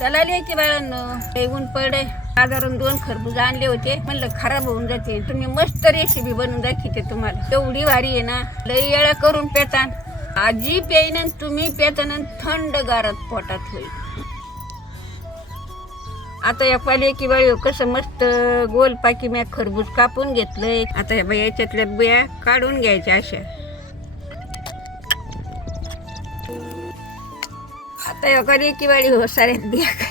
चला की बाळांनो, ऊन पडे. बाजारून 2 खरबूज आणले होते, म्हणलं खराब होऊन जाते. तुम्ही मस्त रेसिपी बनवून दाखवते तुम्हाला. तेवढी भारी आहे ना, लई येळा करून पेतान. आजी पेईन तुम्ही पेताना थंड गारात पोटात होईल. आता या पालेकी बाई कसं मस्त गोल पाकी मी खरबूज कापून घेतलंय. आता या बाई याच्यातल्या बिया काढून घ्यायच्या अशा. आता या पालेकी बाई हो साऱ्या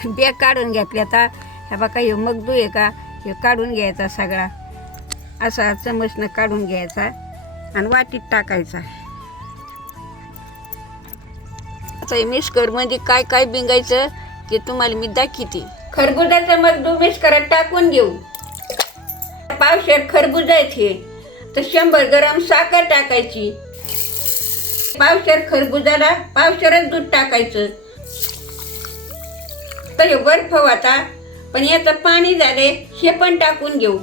बिया काढून घेतल्या. आता ह्या बघा हे मगदू आहे का, हे काढून घ्यायचा सगळा असा चमचनं काढून घ्यायचा आणि वाटीत टाकायचा. आता हे मिक्सर मध्ये काय काय बिंगायचं ते तुम्हाला मी दाखवते. खरबुजाचा मगदू मिक्सरात टाकून घेऊ. पावशेर खरबूज आहेत हे, तर 100 ग्राम साखर टाकायची. पावशेर खरबुजाला पावशेरच दूध टाकायचं. तर हे बर्फ होता, पण याचं पाणी झाले हे पण टाकून घेऊ.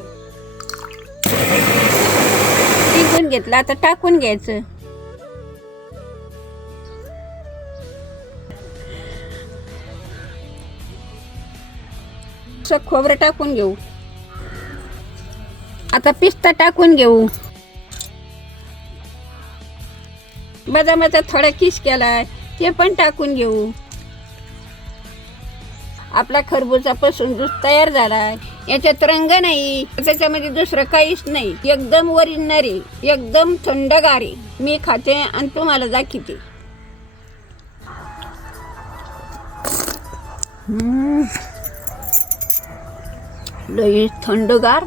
टिकून घेतला आता टाकून घ्यायचं. खोबरं टाकून घेऊ. आता पिस्ता टाकून घेऊ. बदामाचा थोडा किस केलाय ते पण टाकून घेऊ. आपला खरबूजापासून ज्यूस तयार झालाय. याच्यात रंग नाही, त्याच्यामध्ये दुसरं काहीच नाही. एकदम ओरिजिनल, एकदम थंडगार आहे. मी खाते आणि तुम्हाला दाखवते. लई थंडगार.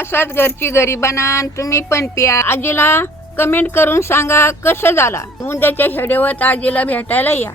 असाच घरची घरी बनवा, तुम्ही पण प्या. आजीला कमेंट करून सांगा कसं झाला. उद्याच्या शेडेवर आजीला भेटायला या.